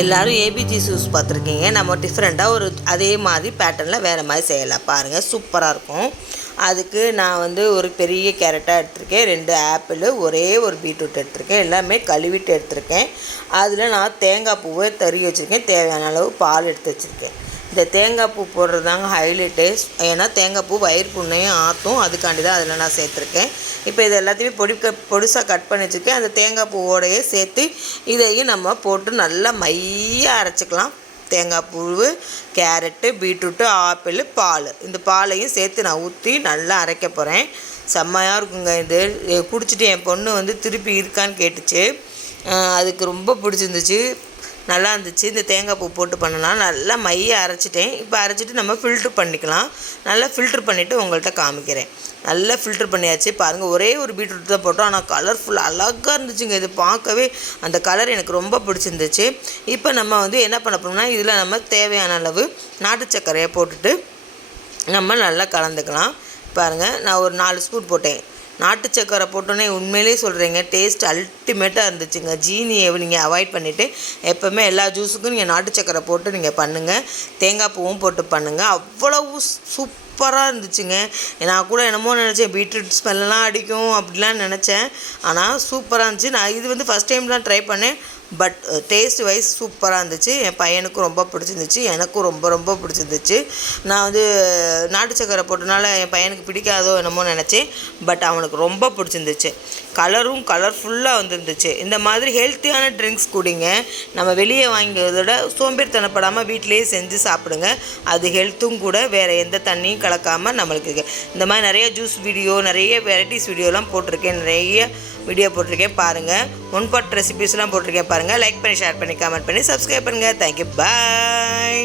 எல்லாரும் APG shoes பார்த்துருக்கீங்க. நம்ம டிஃப்ரெண்ட்டாக ஒரு அதே மாதிரி பேட்டர்னில் வேறு மாதிரி செய்யலாம். பாருங்கள் சூப்பராக இருக்கும். அதுக்கு நான் வந்து ஒரு பெரிய கேரட்டாக எடுத்திருக்கேன். ரெண்டு ஆப்பிள் ஒரே ஒரு பீட்ரூட் எடுத்திருக்கேன். எல்லாமே கழுவிட்டு எடுத்திருக்கேன். அதில் நான் தேங்காய் பூவை தருகி வச்சுருக்கேன். தேவையான அளவு பால் எடுத்து வச்சுருக்கேன். இந்த தேங்காய் பூ போடுறது தாங்க ஹைலைட்டே ஏன்னா தேங்காய் பூ வயிறு புண்ணையும் ஆற்றும் அதுக்காண்டி தான் அதில் நான் சேர்த்துருக்கேன். இப்போ இது எல்லாத்தையுமே பொடி க பொடிசாக கட் பண்ணி வச்சுருக்கேன் அந்த தேங்காய் பூவோடையே சேர்த்து இதையும் நம்ம போட்டு நல்லா மையாக அரைச்சிக்கலாம். தேங்காய் பூவு கேரட்டு பீட்ரூட்டு ஆப்பிள் பால். இந்த பாலையும் சேர்த்து நான் ஊற்றி நல்லா அரைக்க போகிறேன் செம்மையாக இருக்குங்க இது. குடிச்சிட்டு என் பொண்ணு வந்து திருப்பி இருக்கான்னு கேட்டுச்சு. அதுக்கு ரொம்ப பிடிச்சிருந்துச்சு. நல்லா இருந்துச்சு இந்த தேங்காய் பூ போட்டு பண்ணலாம். நல்லா மைய அரைச்சிட்டேன். இப்போ அரைச்சிட்டு நம்ம ஃபில்ட்ரு பண்ணிக்கலாம். நல்லா ஃபில்ட்ரு பண்ணிவிட்டு உங்கள்கிட்ட காமிக்கிறேன். நல்லா ஃபில்ட்ரு பண்ணியாச்சு. பாருங்கள் ஒரே ஒரு பீட்ரூட் தான் போட்டோம். ஆனால் கலர்ஃபுல் அழகாக இருந்துச்சுங்க. இது பார்க்கவே அந்த கலர் எனக்கு ரொம்ப பிடிச்சிருந்துச்சு. இப்போ நம்ம வந்து என்ன பண்ண போகிறோம்னா இதில் நம்ம தேவையான அளவு நாட்டு சர்க்கரையை போட்டுட்டு நம்ம நல்லா கலந்துக்கலாம். பாருங்கள் நான் ஒரு நாலு ஸ்பூன் போட்டேன். நாட்டு சக்கரை போட்டோன்னே உண்மையிலே சொல்கிறீங்க டேஸ்ட் அல்டிமேட்டாக இருந்துச்சுங்க. ஜீனியை நீங்கள் அவாய்ட் பண்ணிவிட்டு எப்போவுமே எல்லா ஜூஸுக்கும் நீங்கள் நாட்டு சக்கரை போட்டு நீங்கள் பண்ணுங்கள் தேங்காய் பூவும் போட்டு பண்ணுங்கள் அவ்வளவு சூப்பராக இருந்துச்சுங்க. நான் கூட என்னமோ நினச்சேன் பீட்ரூட் ஸ்மெல்லாம் அடிக்கும் அப்படிலாம் நினச்சேன். ஆனால் சூப்பராக இருந்துச்சு. நான் இது வந்து ஃபஸ்ட் டைம் தான் ட்ரை பண்ணேன். பட் டேஸ்ட் வைஸ் சூப்பராக இருந்துச்சு. என் பையனுக்கும் ரொம்ப பிடிச்சிருந்துச்சு. எனக்கும் ரொம்ப ரொம்ப பிடிச்சிருந்துச்சு. நான் வந்து நாட்டு சக்கரை போட்டனால என் பையனுக்கு பிடிக்காதோ என்னமோ நினச்சேன். பட் அவனுக்கு ரொம்ப பிடிச்சிருந்துச்சு. கலரும் கலர்ஃபுல்லாக வந்துருந்துச்சு. இந்த மாதிரி ஹெல்த்தியான ட்ரிங்க்ஸ் குடிங்க. நம்ம வெளியே வாங்கிறதோட விட சோம்பேறித்தனப்படாமல் வீட்டிலேயே செஞ்சு சாப்பிடுங்க. அது ஹெல்த்தும் கூட வேறு எந்த தண்ணியும் கலக்காமல் நம்மளுக்கு இந்த மாதிரி நிறைய ஜூஸ் வீடியோ நிறைய வெரைட்டிஸ் வீடியோலாம் போட்டிருக்கேன். நிறைய வீடியோ போட்டிருக்கேன். பாருங்கள் ஒன் ரெசிபீஸ்லாம் போட்டிருக்கேன் பாருங்கள் பண்ணுங்கள் லைக் பண்ணி ஷேர் பண்ணி கமெண்ட் பண்ணி சப்ஸ்கிரைப் பண்ணுங்கள் தேங்க்யூ பாய்